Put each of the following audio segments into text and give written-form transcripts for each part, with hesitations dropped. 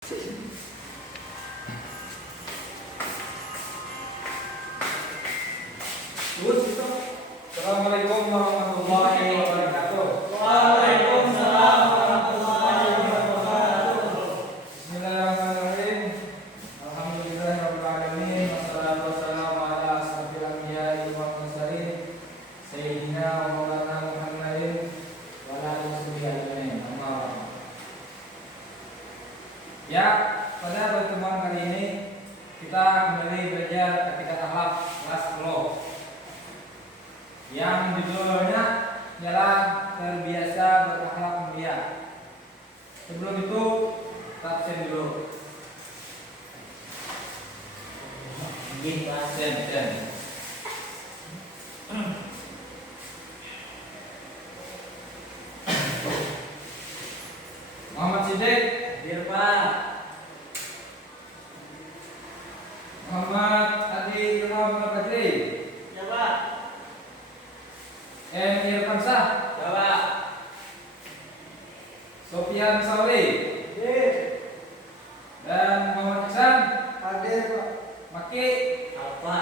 Assalamualaikum warahmatullahi wabarakatuh. Waalaikumsalam warahmatullahi wabarakatuh. Bismillahirrahmanirrahim. Alhamdulillahirabbil alamin. Wassalatu wassalamu ala asyrofil anbiya'i wal mursalin sayyidina wa maulana Muhammadin wa ala alihi ajmain. Amma ba'd. Ya, pada pertemuan kali ini kita kembali belajar etika akhlak kelas 10 yang judulnya adalah terbiasa berakhlak mulia. Sebelum itu absen dulu. Absen. Muhammad Siddiq, Biar Pak. Muhammad Adi Ilham Al-Badri, Ya Pak. M. Irfansah, Ya Pak. Sofian Sauri, Hadir. dan Muhammad Ihsan. Hadir Pak. Maki Apa?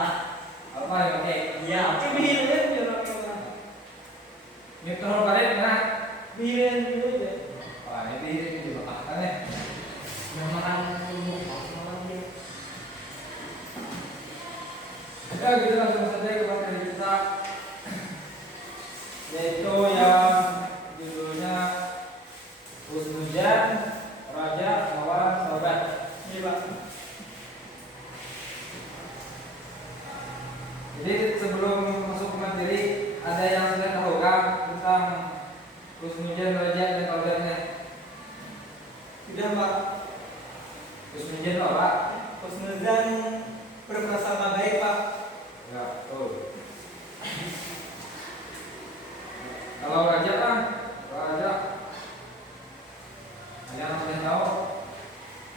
apa ya Maki? Ya, bihirin ya Pak. Miftahul Farid nah. Bihirin dulu ya. Wah, ini juga kan ya. Yang makan dulu, makan dia. Kita gitu langsung saja ke materi kita, yaitu yang judulnya Husnudzan Raja Lawan Sahabat. Ini Pak. Jadi sebelum masuk ke materi, ada yang sudah tahukah tentang Husnudzan Raja dan Sahabatnya? Sudah Pak. Husnudzan apa? Husnuzan berprasangka baik Pak. Ya, betul. Kalau raja kan, raja kalian sudah tahu?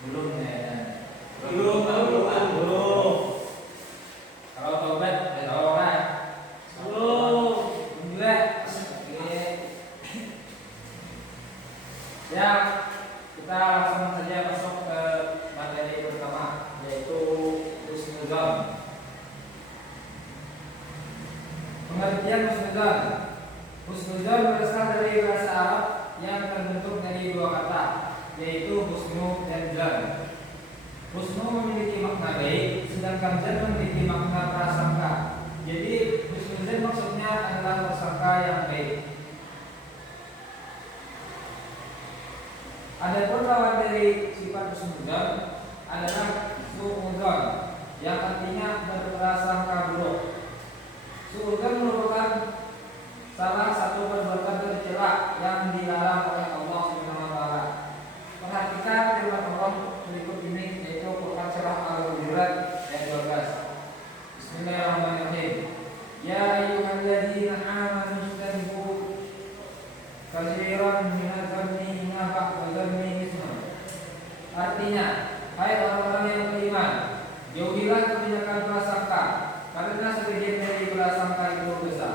Belum ya? Belum. Kalau taubat sudah tahu kan? Belum. Belum juga. Oke. Ya, kita langsung saja masuk ke materi pertama, yaitu husnudzan. Pengertian husnudzan. Husnudzan berasal dari bahasa Arab yang terbentuk dari dua kata, yaitu husnu dan zan. Husnu memiliki makna baik, sedangkan zan memiliki makna prasangka. Jadi husnudzan maksudnya adalah prasangka yang baik. Adapun lawan dari sifat husnudzan adalah suudzon, yang artinya berprasangka buruk. Suudzon merupakan salah satu perbuatan tercela yang dilarang oleh Allah Subhanahu wa taala. Perhatikan firman Allah berikut ini, yaitu Quran surah Al-Hujurat ayat 12. Bismillahirrahmanirrahim. Ya ayyuhalladzina amanu ijtanibu katsiran minadz-dzanni inna ba'dadz-dzanni itsmun. Artinya, hai orang-orang yang beriman, jauhilah kebanyakan prasangka, karena sebagian dari prasangka itu dosa.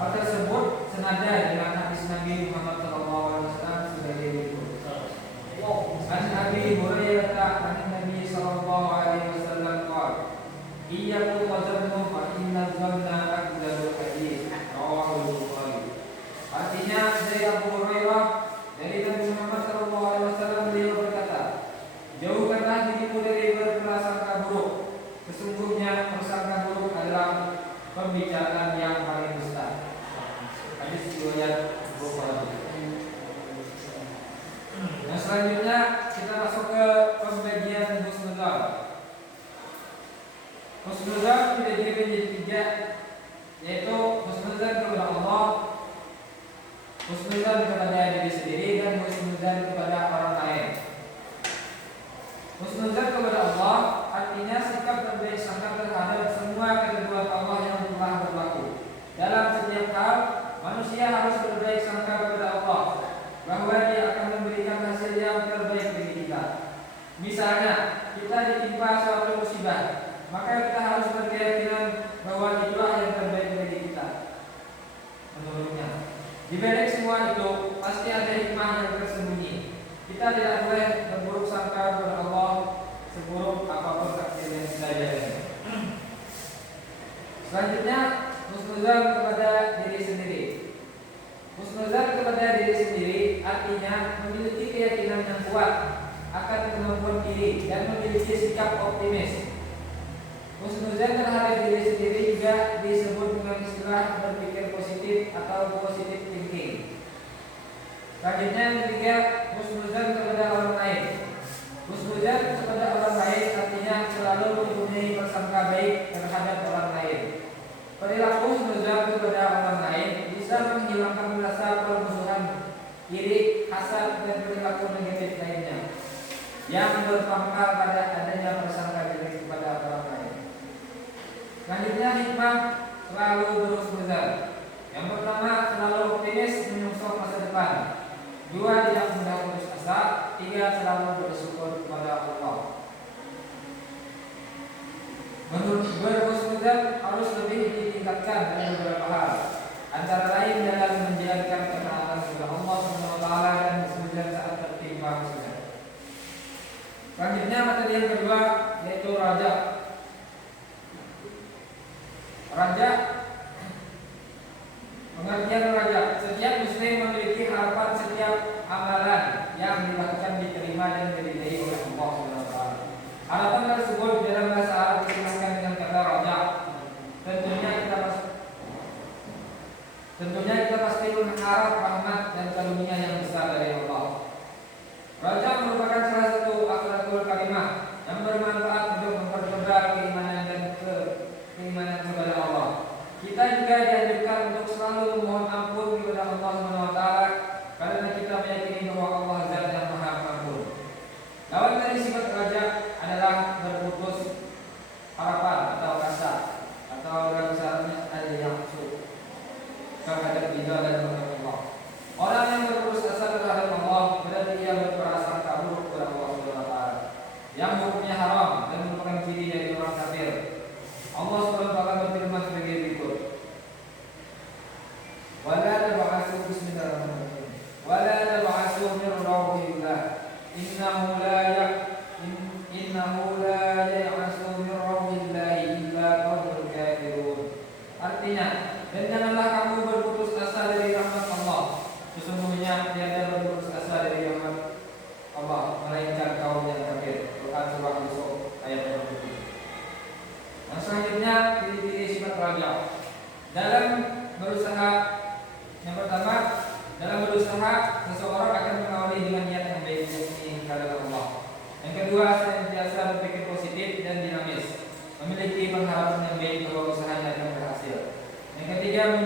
Hal tersebut senada dengan hadis Nabi Muhammad SAW sebagai berikut. An Abi Hurairah an Nabi sallallahu alaihi wasallam qala, iyyakum wa dhannu fa inna dhanna akdzabul hadits. Rawahu Bukhari. Artinya dari Abu Hurairah dari Nabi Muhammad sallallahu alaihi wasallam beliau berkata, jauhkanlah dirimu dari berprasangka buruk. Sesungguhnya prasangka buruk adalah pembicaraan yang paling dusta. Hadis riwayat Bukhari. Nah, selanjutnya kita masuk ke pembagian husnudzan. Husnudzan dibagi menjadi tiga, yaitu husnudzan kepada Allah, husnudzan kepada diri sendiri, dan husnudzan kepada orang lain. Husnudzan kepada Allah artinya sikap berbaik sangka terhadap semua ketentuan Allah yang telah berlaku. Dalam setiap hal, manusia harus berbaik sangka kepada Allah bahwa Dia akan memberikan hasil yang terbaik bagi kita. Misalnya, kita ditimpa suatu musibah, maka kita harus berkeyakinan bahwa itulah yang terbaik bagi kita. Menurutnya, di balik semua itu pasti ada hikmah yang tersembunyi. Kita tidak boleh berburuk sangka kepada Allah seburuk apapun takdir yang sudah dijalani. Selanjutnya, husnuzan kepada diri sendiri. Husnuzan kepada diri sendiri artinya memiliki keyakinan yang kuat akan kemampuan diri dan memiliki sikap optimis. Husnuzan terhadap diri sendiri juga disebut dengan istilah berpikir positif atau positive thinking. Selanjutnya yang ketiga, husnuzan kepada orang lain. Husnuzan kepada orang lain artinya selalu mempunyai prasangka baik terhadap orang lain. Perilaku husnuzan kepada orang lain bisa menghilangkan rasa permusuhan, iri, hasad, dan perilaku negatif lainnya yang berpangkal pada adanya prasangka baik kepada orang lain. Selanjutnya, hikmah selalu berhusnuzan. Yang pertama, selalu optimis menyongsong masa depan. 2, tidak mudah putus asa. 3, selalu bersyukur kepada Allah. Berhusnuzan harus lebih ditingkatkan dalam beberapa hal, antara lain dalam menjalankan ketaatan kepada Allah SWT dan husnuzan saat tertimpa musibah. Selanjutnya materi yang kedua yaitu raja. Raja, pengertian raja, setiap muslim memiliki harapan setiap amalan yang dilakukan diterima dan diridai oleh Allah SWT. Harapan tersebut dalam bahasa Arab diterjemahkan dengan kata raja. Tentunya kita pasti mengharap rahmat dan karunia yang besar dari Allah. Raja merupakan salah satu akhlakul karimah yang bermanfaat untuk mempertebal keimanan kepada Allah. Kita juga dianjurkan untuk selalu memohon ampun kepada Allah SWT karena kita meyakini bahwa Allah Zat yang Maha Pengampun. Lawan dari sifat raja adalah berputus harapan atau asa, atau dalam syaratnya ada yang masuk terhadap ridha dan rahmat Allah. Orang yang berputus asa terhadap Allah berarti ia berprasangka buruk kepada Allah SWT yang hukumnya haram dan merupakan ciri dari orang kafir. Allah SWT berfirman sebagai berikut. Wala tab'asu bismillahirrahmanirrahim. Wala tab'asu min rawhillah. Innahu la ya'asu min rawhillahi illa qaumul kafirun. Artinya, dan janganlah kamu berputus asa dari rahmat Allah. Sesungguhnya tiada berputus asa dari rahmat Allah melainkan kaum yang kafir. Quran surah Yusuf ayat 27. Yang selanjutnya ciri-ciri sifat raja. Dalam berusaha, yang pertama, dalam berusaha seseorang akan mengawali dengan niat yang baik yakni kepada Allah. Yang kedua, senantiasa berpikir positif dan dinamis, memiliki pengharapan yang baik bahwa usahanya akan berhasil. Yang ketiga,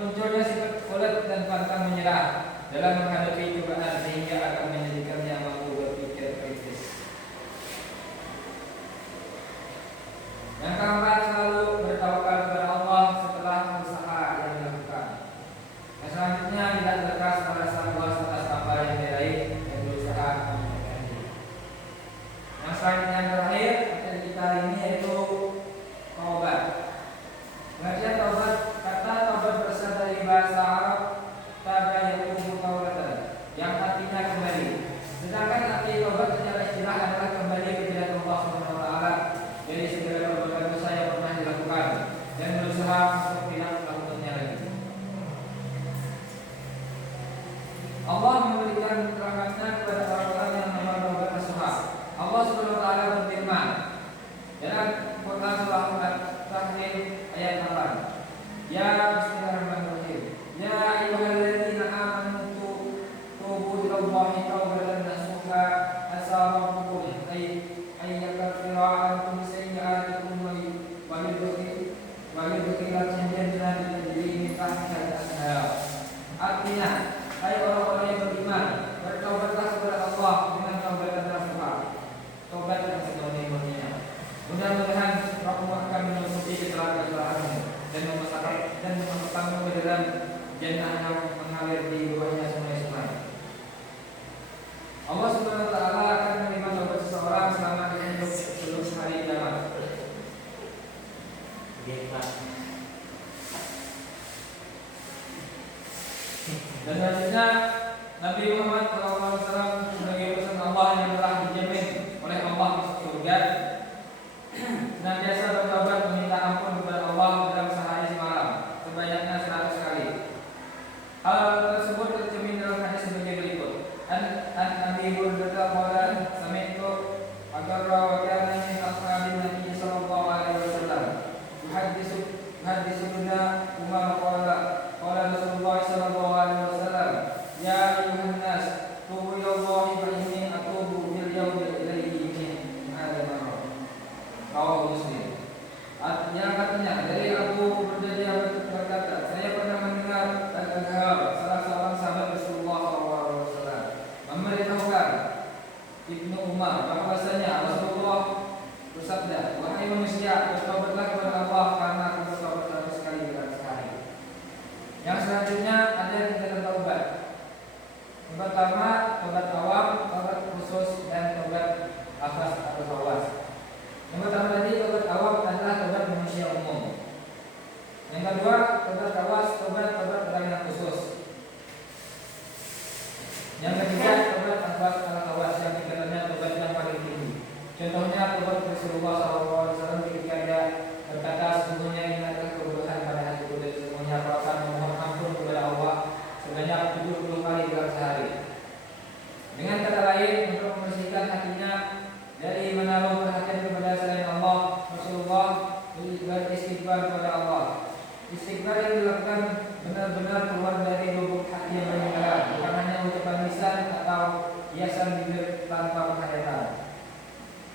munculnya sifat ulet dan pantang menyerah dalam menghadapi cobaan sehingga akan menjadikannya mampu berpikir kritis. Yang keempat, selalu bertawakal kepada Allah setelah usaha yang dilakukan. Yang selanjutnya, tidak terkeras merasa puas atas apa yang diraih dan berusaha mencapai. Yang selanjutnya, yang terakhir materi kita hari ini yaitu taubat. Pengertian taubat, kata taubat berasal dari bahasa Arab taba yaqumu taubatan, yang artinya kembali. Sedangkan arti taubat secara istilah adalah kembali kepada Allah Subhanahu wa taala dari segala perbuatan dosa yang pernah dilakukan dan berusaha untuk tidak melakukannya lagi. Allah memberikan rahmatnya kepada orang-orang yang bertaubat nasuha. Allah Subhanahu wa taala berfirman dalam Quran surah At-Tahrim ayat 8. Ya bismillahirrahmanirrahim. Ya ayyuhalladzina amanu tubu ilallahi taubatan nasuha asa rabbukum ayyakaffira 'ankum sayyi'atikum wa yudkhilakum jannatin tajri min tahtiha al-anhar. Artinya, hai orang-orang yang beriman, bertaubatlah kepada Allah dengan taubatan nasuha, taubat yang sebenarnya. Mudah-mudahan Rabbmu akan menutupi kesalahan-kesalahanmu dan memasukkanmu ke dalam jannah yang mengalir di bawahnya sungai-sungai. Allah Subhanahu wa taala akan menerima taubat seseorang selama dia hidup sebelum hari kiamat. Dan selanjutnya Nabi Muhammad SAW sebagai pesan Abi Hurairah qala sami'tu Agarra wa kana min ashabin Nabi sallallahu alaihi wasallam yuhaddithuna Umar qala Rasulullah sallallahu alaihi wasallam ya ayyuhan nas tubu ila Allah fa inni atubu bil yawmi ilayhi min hadha al-marra. Rawahu Muslim. Yang katanya dari Abu Hurairah berkata, saya pernah mendengar Al-Adhar, salah seorang sahabat Rasulullah SAW, memberitahukan Ibnu Umar bahwasanya Rasulullah bersabda, wahai manusia, bertobatlah kepada Allah karena aku bertobat 100 kali dalam sehari. Yang selanjutnya ada 3 taubat. Yang pertama, taubat awam, taubat khusus, dan taubat akhas atau khawas. Yang pertama tadi taubat awam adalah taubat manusia umum. Yang kedua taubat khawas, taubat orang yang khusus. Yang ketiga taubat akhas atau khawas, yang dikatakan taubat yang paling tinggi. Contohnya taubat Rasulullah SAW ketika dia berkata, sesungguhnya ini adalah kebodohan pada hatiku dan sesungguhnya aku akan memohon ampun kepada Allah sebanyak 70 kali dalam sehari. Dengan kata lain, untuk membersihkan hatinya dari menaruh perhatian kepada selain Allah, Rasulullah beristighfar kepada Allah. Istighfar yang dilakukan benar-benar keluar dari lubuk hati yang paling dalam, bukan hanya ucapan lisan atau hiasan bibir tanpa penghayatan.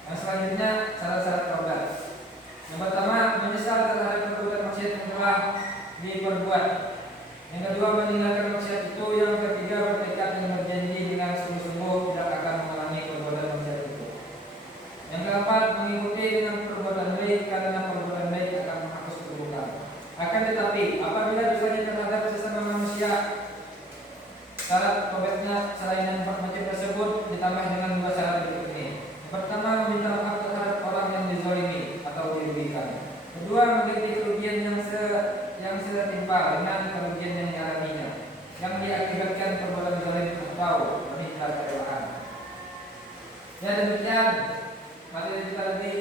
Yang selanjutnya syarat-syarat taubat. Yang pertama, menyesal terhadap perbuatan maksiat yang telah diperbuat. Yang kedua, meninggalkan maksiat itu. Yang ketiga, bertekad dan berjanji dengan sungguh-sungguh tidak akan mengulangi perbuatan maksiat itu. Yang keempat, mengikuti dengan perbuatan baik karena perbuatan baik akan menghapus keburukan. Akan tetapi, apabila dosanya terhadap sesama manusia, syarat taubatnya selain yang 4 macam tersebut ditambah dengan 2 syarat berikut ini. Pertama, meminta maaf terhadap orang yang dizalimi atau dirugikan. Kedua, mengganti kerugian yang setimpa dengan kerugian yang dialaminya, yang diakibatkan perbuatan zalim atau meminta kerelaan. Ya demikian materi kita lagi.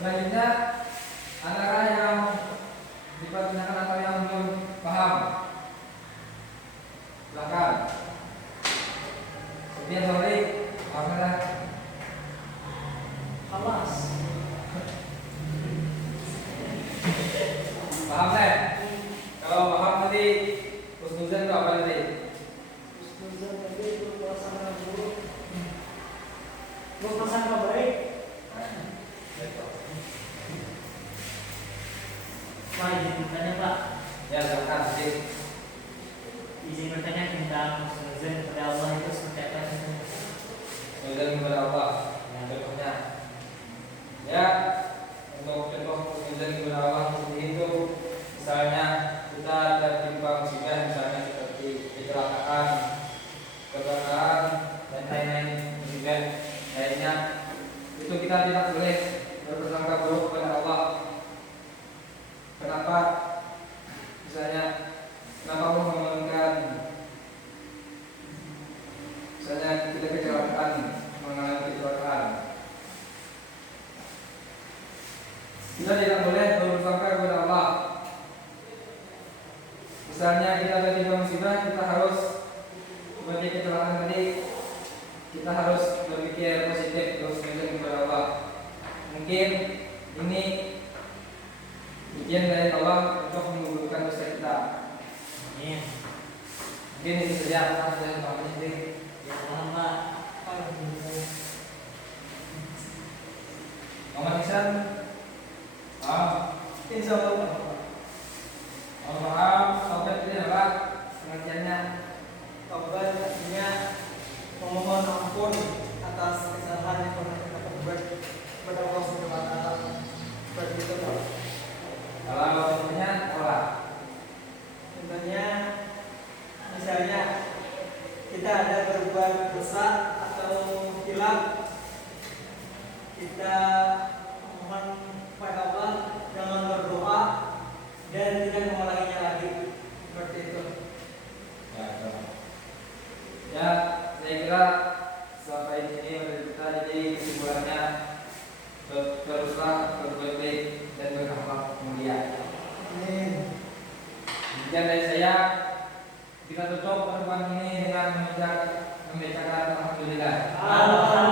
Selanjutnya antara yang dipertanyakan atau yang belum paham, silakan. Sekian sore, alhamdulillah. Awas. Paham saya? Kalau paham tadi, husnuzan itu apa tadi? Husnuzan tadi itu prasangka buruk. Prasangka baik. Pak, izin bertanya Pak. Ya, silakan. Izin bertanya tentang husnuzan kepada Allah itu seperti apa? Husnuzan kepada Allah. Yang contohnya, ya, untuk contoh husnuzan kepada Allah seperti itu, misalnya kita tertimpa musibah, misalnya seperti kecelakaan, kebakaran, dan lain-lain musibah lainnya, itu kita tidak boleh berprasangka buruk kepada Allah. Kenapa? Misalnya, kenapa Allah mengalami misalnya kita kecelakaan, mengalami kecelakaan, kita tidak boleh berprasangka kepada Allah. Misalnya kita tertimpa musibah, kita harus seperti kecelakaan tadi, kita harus berpikir positif, terus berdoa kepada Allah. Mungkin ini ujian dari Allah untuk menggugurkan dosa kita. Amin. Mungkin itu saja Pak dan Pak Menteri. Ya Allah. Muhammad Ihsan. Insya Allah. Mohon taubat itu adalah pengertiannya. Taubat artinya memohon ampun atas kesalahan yang pernah kita perbuat kepada Allah Subhanahu wa taala. Seperti itu Pak. Kalau contohnya apa? Contohnya misalnya kita ada berbuat dosa atau hilaf, kita mohon kepada Allah dengan berdoa dan tidak mengulanginya lagi. Seperti itu. Ya, saya kira sampai sini menurut kita, jadi kesimpulannya teruslah berbuat baik dan berakhlak mulia. Amin. Demikian dari saya. Baca kata alhamdulillah. Alhamdulillah.